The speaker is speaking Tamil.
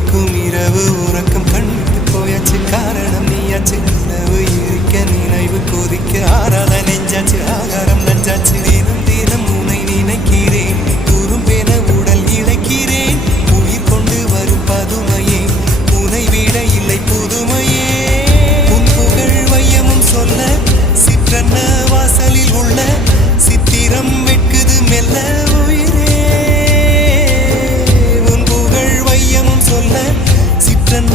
இருக்கும் இரவு உறக்கம் கண்ணிட்டு போயாச்சு காரணம் நீயாச்சு நிலவு இருக்க நினைவு கொதிக்க ஆறாத நெஞ்சாச்சு ஆகாரம் நஞ்சாச்சு தினம் தினம் உனை நினைக்கிறேன் துரும்பென உடல் இழைக்கிறேன் உயிர் கொண்டு வரும் பதுமையே உனை விட இல்லை புதுமையே உன் புகழ் வையமும் சொல்ல சிற்றன்ன வாசலில் உள்ள சித்திரம் வெட்குது மெல்ல உயிரே உன் புகழ் வையமும் சொல்ல சிற்றன்ன